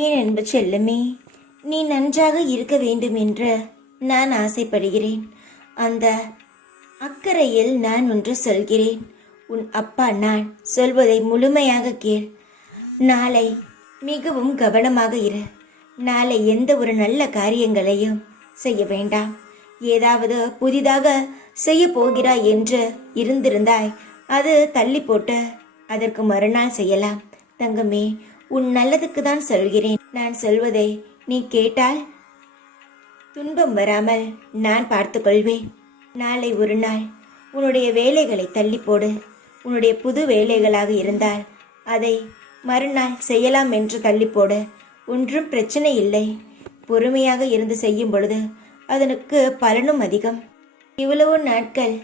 ஏன் அன்பு செல்லமே, நீ நன்றாக இருக்க வேண்டும் என்று நான் ஆசைப்படுகிறேன். அந்த அக்கறையில் நான் ஒன்று சொல்கிறேன். உன் அப்பா நான் சொல்வதை முழுமையாக கேள். நாளை மிகவும் கவனமாக இரு. நாளை எந்த ஒரு நல்ல காரியங்களையும் செய்ய வேண்டாம். ஏதாவது புதிதாக செய்ய போகிறாய் என்று இருந்திருந்தாய், அது தள்ளி போட்டு அதற்கு மறுநாள் செய்யலாம். தங்கமே, உன் நல்லதுக்கு தான் சொல்கிறேன். நான் சொல்வதை நீ கேட்டால் துன்பம் வராமல் நான் பார்த்து கொள்வேன். நாளை ஒரு நாள் உன்னுடைய வேலைகளை தள்ளி போடு. உன்னுடைய புது வேலைகளாக இருந்தால் அதை மறுநாள் செய்யலாம் என்று தள்ளி போடு. ஒன்றும் பிரச்சனை இல்லை. பொறுமையாக இருந்து செய்யும் பொழுது அதனுக்கு பலனும் அதிகம். இவ்வளவு நாட்கள்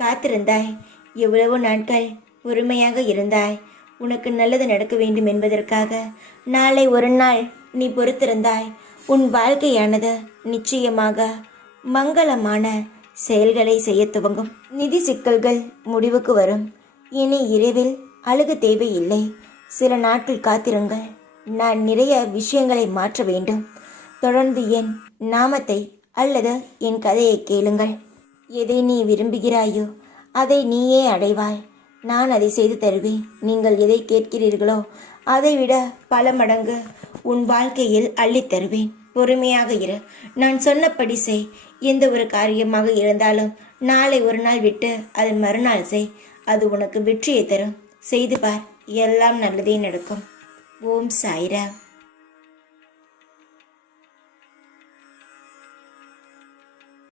காத்திருந்தாய், எவ்வளவு நாட்கள் பொறுமையாக இருந்தாய். உனக்கு நல்லது நடக்க வேண்டும் என்பதற்காக நாளை ஒரு நாள் நீ பொறுத்திருந்தாய். உன் வாழ்க்கையானது நிச்சயமாக மங்களமான செயல்களை செய்ய துவங்கும். நிதி சிக்கல்கள் முடிவுக்கு வரும். இனி இரவில் அழுக தேவையில்லை. சில நாட்கள் காத்திருங்கள். நான் நிறைய விஷயங்களை மாற்ற வேண்டும். தொடர்ந்து என் நாமத்தை அல்லது என் கதையை கேளுங்கள். எதை நீ விரும்புகிறாயோ அதை நீயே அடைவாய். நான் அதை செய்து தருவேன். நீங்கள் எதை கேட்கிறீர்களோ அதைவிட பல மடங்கு உன் வாழ்க்கையில் அள்ளித் தருவேன். பொறுமையாக இரு. நான் சொன்னபடி செய். எந்த ஒரு காரியமாக இருந்தாலும் நாளை ஒரு நாள் விட்டு அதன் மறுநாள் செய். அது உனக்கு வெற்றியை தரும். செய்து பார், எல்லாம் நல்லதே நடக்கும். ஓம் சாய்ராம்.